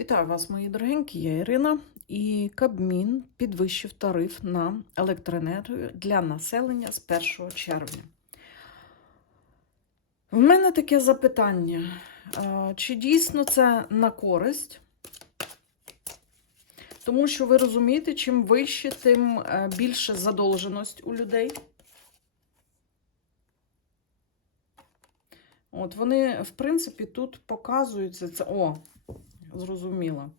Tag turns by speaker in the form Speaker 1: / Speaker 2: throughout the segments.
Speaker 1: Вітаю вас, мої дорогенькі, я Ірина. І Кабмін підвищив тариф на електроенергію для населення з 1 червня. В мене таке запитання: чи дійсно це на користь? Тому що ви розумієте, чим вище, тим е, більше задовженість у людей. От вони, в принципі, тут показуються це. О, зрозуміло.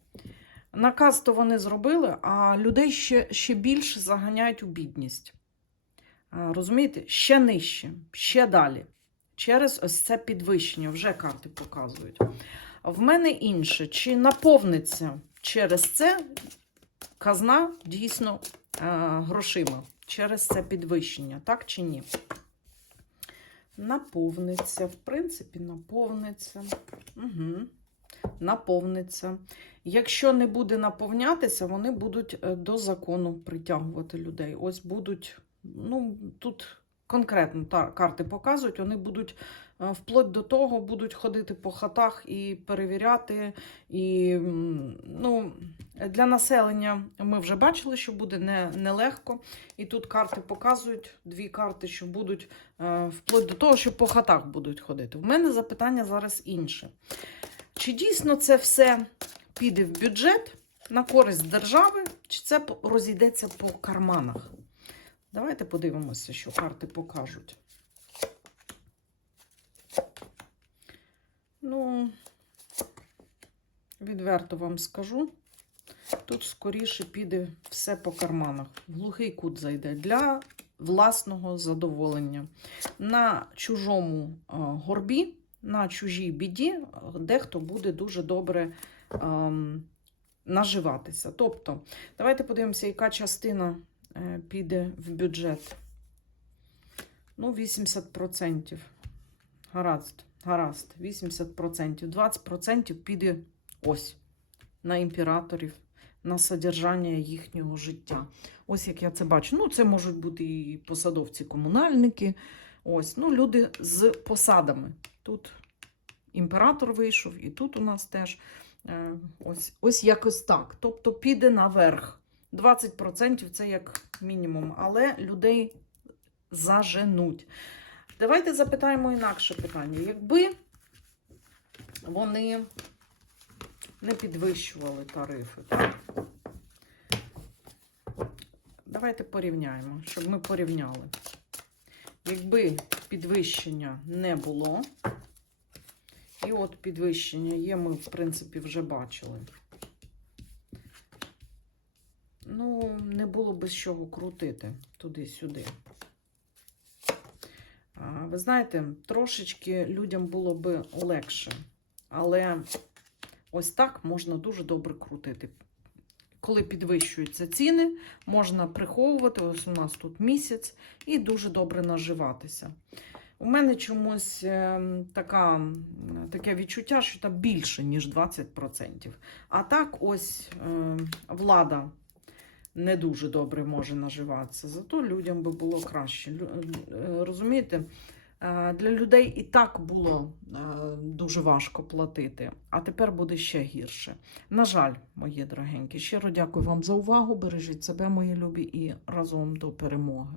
Speaker 1: Наказ то вони зробили, а людей ще, ще більше заганяють у бідність. Розумієте? Ще нижче, ще далі. Через ось це підвищення, вже карти показують. В мене інше, чи наповниться через це казна дійсно е, грошима, через це підвищення, так чи ні? Наповниться, в принципі, наповниться. Угу. Наповниться. Якщо не буде наповнятися, вони будуть е, до закону притягувати людей. Ось будуть, ну, тут конкретно та, карти показують, вони будуть е, вплоть до того, будуть ходити по хатах і перевіряти. І, ну, для населення ми вже бачили, що буде не- нелегко. І тут карти показують, дві карти, що будуть е, вплоть до того, що по хатах будуть ходити. В мене запитання зараз інше. Чи дійсно це все піде в бюджет на користь держави, чи це розійдеться по карманах? Давайте подивимося, що карти покажуть. Ну, відверто вам скажу. Тут скоріше піде все по карманах. Глухий кут зайде для власного задоволення. На чужому е, горбі, на чужій біді, е, дехто буде дуже добре ем, наживатися. Тобто, давайте подивимося, яка частина е, піде в бюджет. Ну, 80%. Гаразд, гаразд, 80%. 20% піде ось на імператорів, на содержання їхнього життя. Ось як я це бачу. Ну, це можуть бути і посадовці, комунальники. Ось, ну, люди з посадами. Тут імператор вийшов, і тут у нас теж е, ось, ось якось так. Тобто піде наверх. 20% це як мінімум, але людей заженуть. Давайте запитаємо інакше питання. Якби вони не підвищували тарифи? Давайте порівняємо, щоб ми порівняли. Якби підвищення не було, і от підвищення є, ми, в принципі, вже бачили. Ну, не було би з чого крутити туди-сюди. Ви знаєте, трошечки людям було би легше. Але ось так можна дуже добре крутити. Коли підвищуються ціни, можна приховувати, ось у нас тут місяць, і дуже добре наживатися. У мене чомусь е, така, таке відчуття, що там більше, ніж 20%. А так, ось е, влада не дуже добре може наживатися. Зато людям би було краще. Е, Розумієте, для людей і так було е, дуже важко платити, а тепер буде ще гірше. На жаль, мої дорогенькі, щиро дякую вам за увагу. Бережіть себе, мої любі, і разом до перемоги.